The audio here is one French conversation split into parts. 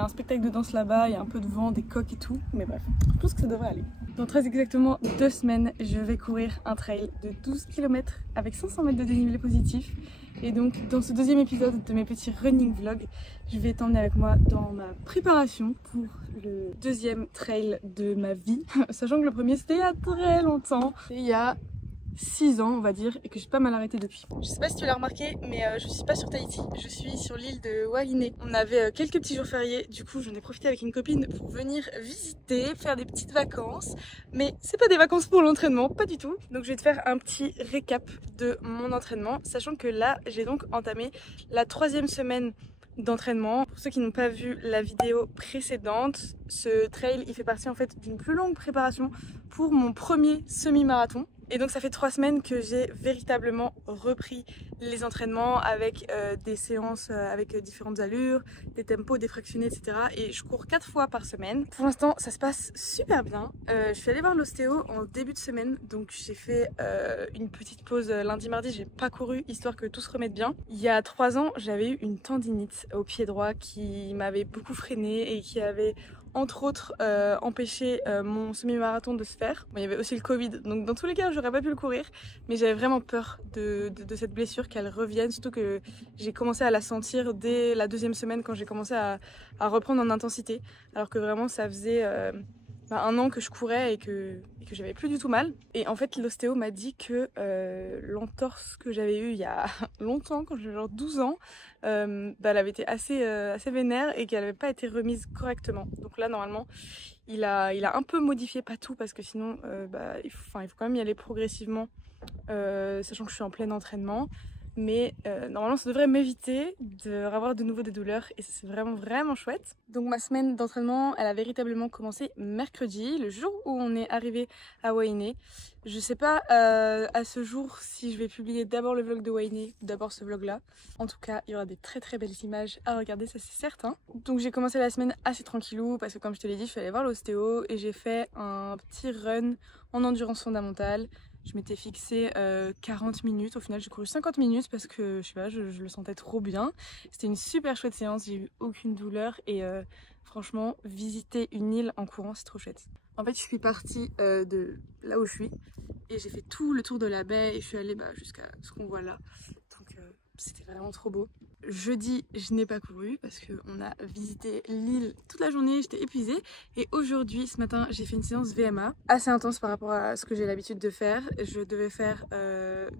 a un spectacle de danse là-bas, il y a un peu de vent, des coqs et tout, mais bref, je pense que ça devrait aller. Dans très exactement 2 semaines, je vais courir un trail de 12 km avec 500 mètres de dénivelé positif. Et donc dans ce deuxième épisode de mes petits running vlogs, je vais t'emmener avec moi dans ma préparation pour le deuxième trail de ma vie. Sachant que le premier c'était il y a très longtemps, il y a 6 ans on va dire, et que j'ai pas mal arrêté depuis. Je sais pas si tu l'as remarqué, mais je suis pas sur Tahiti, je suis sur l'île de Wainé. On avait quelques petits jours fériés, du coup j'en ai profité avec une copine pour venir visiter, faire des petites vacances. Mais c'est pas des vacances pour l'entraînement, pas du tout. Donc je vais te faire un petit récap de mon entraînement, sachant que là j'ai donc entamé la 3e semaine d'entraînement. Pour ceux qui n'ont pas vu la vidéo précédente, ce trail il fait partie en fait d'une plus longue préparation pour mon premier semi-marathon. Et donc ça fait 3 semaines que j'ai véritablement repris les entraînements avec des séances avec différentes allures, des tempos, des fractionnés, etc. Et je cours 4 fois par semaine. Pour l'instant ça se passe super bien. Je suis allée voir l'ostéo en début de semaine, donc j'ai fait une petite pause lundi mardi, j'ai pas couru histoire que tout se remette bien. Il y a 3 ans j'avais eu une tendinite au pied droit qui m'avait beaucoup freinée et qui avait entre autres empêcher mon semi-marathon de se faire. Bon, il y avait aussi le Covid, donc dans tous les cas j'aurais pas pu le courir, mais j'avais vraiment peur de cette blessure, qu'elle revienne, surtout que j'ai commencé à la sentir dès la 2e semaine quand j'ai commencé à reprendre en intensité, alors que vraiment ça faisait 1 an que je courais et que j'avais plus du tout mal. Et en fait l'ostéo m'a dit que l'entorse que j'avais eue il y a longtemps, quand j'avais genre 12 ans, elle avait été assez vénère et qu'elle n'avait pas été remise correctement. Donc là normalement il a un peu modifié, pas tout parce que sinon il faut quand même y aller progressivement, sachant que je suis en plein entraînement. Mais normalement ça devrait m'éviter d'avoir de nouveau des douleurs et c'est vraiment chouette. Donc ma semaine d'entraînement elle a véritablement commencé mercredi, le jour où on est arrivé à Wainé. Je sais pas à ce jour si je vais publier d'abord le vlog de Wainé ou d'abord ce vlog là. En tout cas il y aura des très belles images à regarder, ça c'est certain. Donc j'ai commencé la semaine assez tranquillou parce que comme je te l'ai dit je suis allée voir l'ostéo et j'ai fait un petit run en endurance fondamentale. Je m'étais fixé 40 minutes, au final j'ai couru 50 minutes parce que je sais pas, je le sentais trop bien. C'était une super chouette séance, j'ai eu aucune douleur et franchement visiter une île en courant c'est trop chouette. En fait je suis partie de là où je suis et j'ai fait tout le tour de la baie et je suis allée jusqu'à ce qu'on voit là. Donc c'était vraiment trop beau. Jeudi, je n'ai pas couru parce qu'on a visité l'île toute la journée, j'étais épuisée. Et aujourd'hui, ce matin, j'ai fait une séance VMA assez intense par rapport à ce que j'ai l'habitude de faire. Je devais faire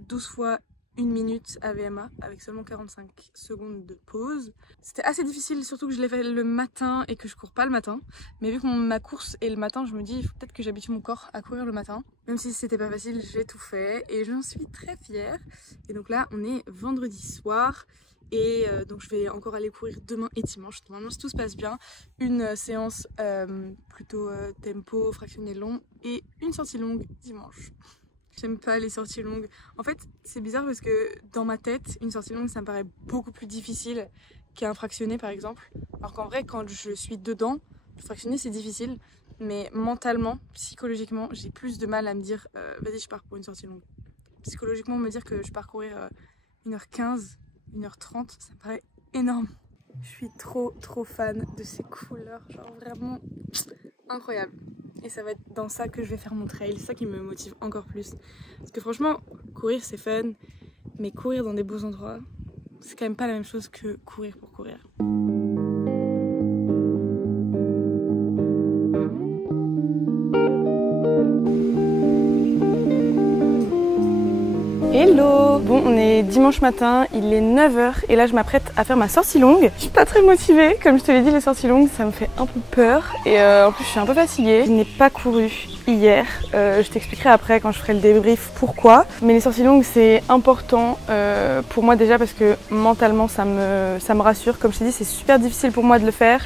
12 fois 1 minute à VMA avec seulement 45 secondes de pause. C'était assez difficile, surtout que je l'ai fait le matin et que je cours pas le matin. Mais vu que ma course est le matin, je me dis il faut peut-être que j'habitue mon corps à courir le matin. Même si c'était pas facile, j'ai tout fait et j'en suis très fière. Et donc là, on est vendredi soir. Et donc je vais encore aller courir demain et dimanche. Normalement si tout se passe bien, une séance plutôt tempo, fractionné long et une sortie longue dimanche. J'aime pas les sorties longues. En fait c'est bizarre parce que dans ma tête une sortie longue ça me paraît beaucoup plus difficile qu'un fractionné par exemple. Alors qu'en vrai quand je suis dedans, le fractionné c'est difficile. Mais mentalement, psychologiquement, j'ai plus de mal à me dire vas-y je pars pour une sortie longue. Psychologiquement me dire que je pars courir 1h15, 1h30, ça me paraît énorme. Je suis trop fan de ces couleurs, genre vraiment incroyable. Et ça va être dans ça que je vais faire mon trail, c'est ça qui me motive encore plus. Parce que franchement, courir c'est fun, mais courir dans des beaux endroits, c'est quand même pas la même chose que courir pour courir. Hello! Bon, on est dimanche matin, il est 9h et là je m'apprête à faire ma sortie longue. Je suis pas très motivée, comme je te l'ai dit, les sorties longues ça me fait un peu peur et en plus je suis un peu fatiguée. Je n'ai pas couru hier, je t'expliquerai après quand je ferai le débrief pourquoi. Mais les sorties longues c'est important pour moi déjà parce que mentalement ça me rassure. Comme je t'ai dit, c'est super difficile pour moi de le faire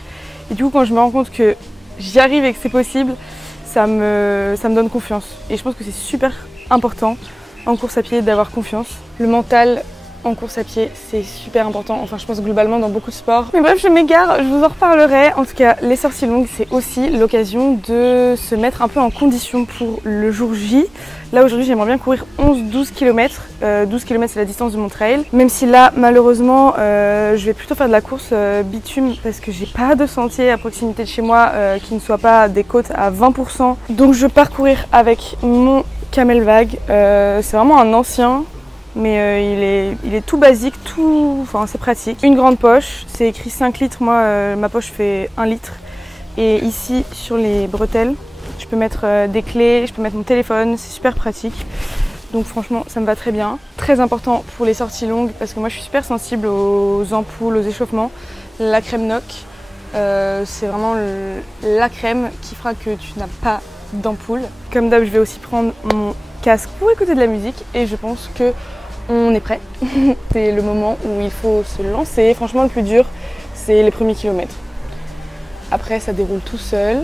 et du coup quand je me rends compte que j'y arrive et que c'est possible, ça me donne confiance. Et je pense que c'est super important en course à pied d'avoir confiance. Le mental en course à pied, c'est super important, enfin je pense globalement dans beaucoup de sports. Mais bref, je m'égare, je vous en reparlerai. En tout cas, les sorties longues, c'est aussi l'occasion de se mettre un peu en condition pour le jour J. Là aujourd'hui, j'aimerais bien courir 11-12 km. 12 km c'est la distance de mon trail. Même si là, malheureusement, je vais plutôt faire de la course bitume parce que j'ai pas de sentier à proximité de chez moi qui ne soit pas des côtes à 20%. Donc je pars courir avec mon Camelbag. C'est vraiment un ancien. Mais il est tout basique, enfin c'est pratique. Une grande poche, c'est écrit 5 litres, moi ma poche fait 1 litre. Et ici sur les bretelles, je peux mettre des clés, je peux mettre mon téléphone, c'est super pratique. Donc franchement ça me va très bien. Très important pour les sorties longues parce que moi je suis super sensible aux ampoules, aux échauffements. La crème NOC, c'est vraiment la crème qui fera que tu n'as pas d'ampoule. Comme d'hab, je vais aussi prendre mon casque pour écouter de la musique et je pense que on est prêt. C'est le moment où il faut se lancer. Franchement, le plus dur, c'est les premiers kilomètres. Après, ça déroule tout seul.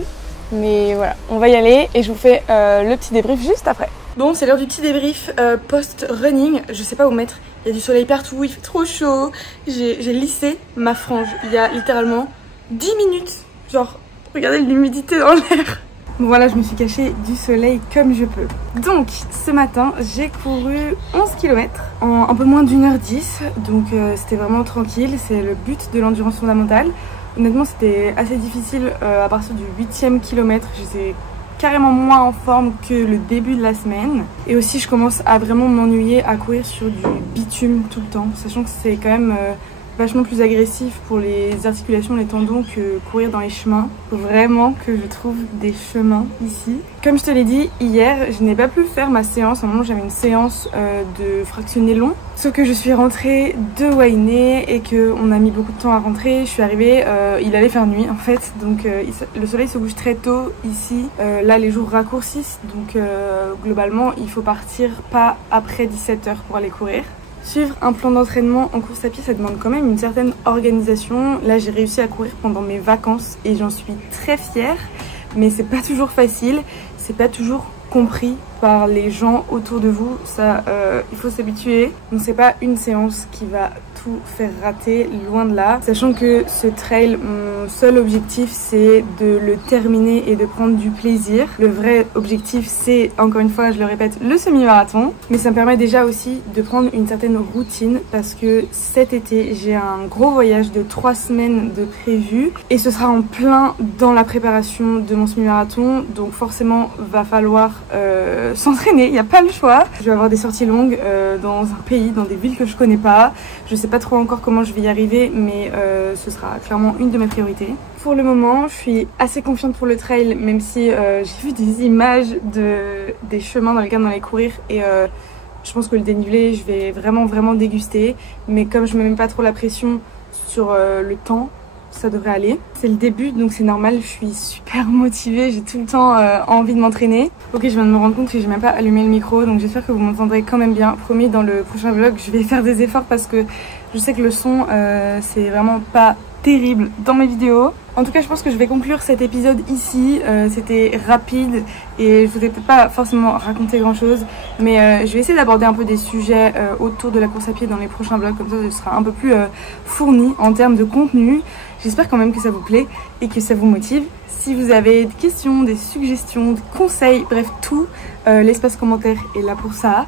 Mais voilà, on va y aller et je vous fais le petit débrief juste après. Bon, c'est l'heure du petit débrief post-running. Je sais pas où mettre. Il y a du soleil partout, il fait trop chaud. J'ai lissé ma frange il y a littéralement 10 minutes. Genre, regardez l'humidité dans l'air. Bon voilà, je me suis cachée du soleil comme je peux. Donc ce matin j'ai couru 11 km en un peu moins d'1h10. Donc c'était vraiment tranquille, c'est le but de l'endurance fondamentale. Honnêtement c'était assez difficile à partir du 8e kilomètre. J'étais carrément moins en forme que le début de la semaine. Et aussi je commence à vraiment m'ennuyer à courir sur du bitume tout le temps. Sachant que c'est quand même vachement plus agressif pour les articulations, les tendons que courir dans les chemins. Faut vraiment que je trouve des chemins ici. Comme je te l'ai dit hier, je n'ai pas pu faire ma séance. Normalement j'avais une séance de fractionné long. Sauf que je suis rentrée de Wainé et qu'on a mis beaucoup de temps à rentrer. Je suis arrivée, il allait faire nuit en fait. Donc le soleil se couche très tôt ici. Là les jours raccourcissent. Donc globalement il faut partir pas après 17h pour aller courir. Suivre un plan d'entraînement en course à pied, ça demande quand même une certaine organisation. Là, j'ai réussi à courir pendant mes vacances et j'en suis très fière. Mais c'est pas toujours facile, c'est pas toujours compris par les gens autour de vous. Ça, il faut s'habituer. Donc c'est pas une séance qui va tout faire rater, loin de là. Sachant que ce trail, mon seul objectif c'est de le terminer et de prendre du plaisir. Le vrai objectif c'est, encore une fois je le répète, le semi-marathon. Mais ça me permet déjà aussi de prendre une certaine routine parce que cet été j'ai un gros voyage de 3 semaines de prévu et ce sera en plein dans la préparation de mon semi-marathon. Donc forcément va falloir s'entraîner, il n'y a pas le choix. Je vais avoir des sorties longues dans un pays, dans des villes que je connais pas. Je sais pas trop encore comment je vais y arriver, mais ce sera clairement une de mes priorités. Pour le moment, je suis assez confiante pour le trail, même si j'ai vu des images des chemins dans lesquels on allait courir et je pense que le dénivelé, je vais vraiment déguster. Mais comme je me mets pas trop la pression sur le temps, ça devrait aller. C'est le début donc c'est normal, je suis super motivée, j'ai tout le temps envie de m'entraîner. Ok, je viens de me rendre compte que j'ai même pas allumé le micro donc j'espère que vous m'entendrez quand même bien. Promis, dans le prochain vlog je vais faire des efforts parce que je sais que le son c'est vraiment pas terrible dans mes vidéos. En tout cas je pense que je vais conclure cet épisode ici. C'était rapide et je vous ai peut-être pas forcément raconté grand chose, mais je vais essayer d'aborder un peu des sujets autour de la course à pied dans les prochains vlogs, comme ça ce sera un peu plus fourni en termes de contenu. J'espère quand même que ça vous plaît et que ça vous motive. Si vous avez des questions, des suggestions, des conseils, bref tout, l'espace commentaire est là pour ça.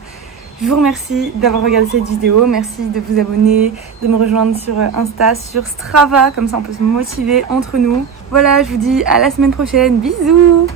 Je vous remercie d'avoir regardé cette vidéo, merci de vous abonner, de me rejoindre sur Insta, sur Strava, comme ça on peut se motiver entre nous. Voilà, je vous dis à la semaine prochaine, bisous!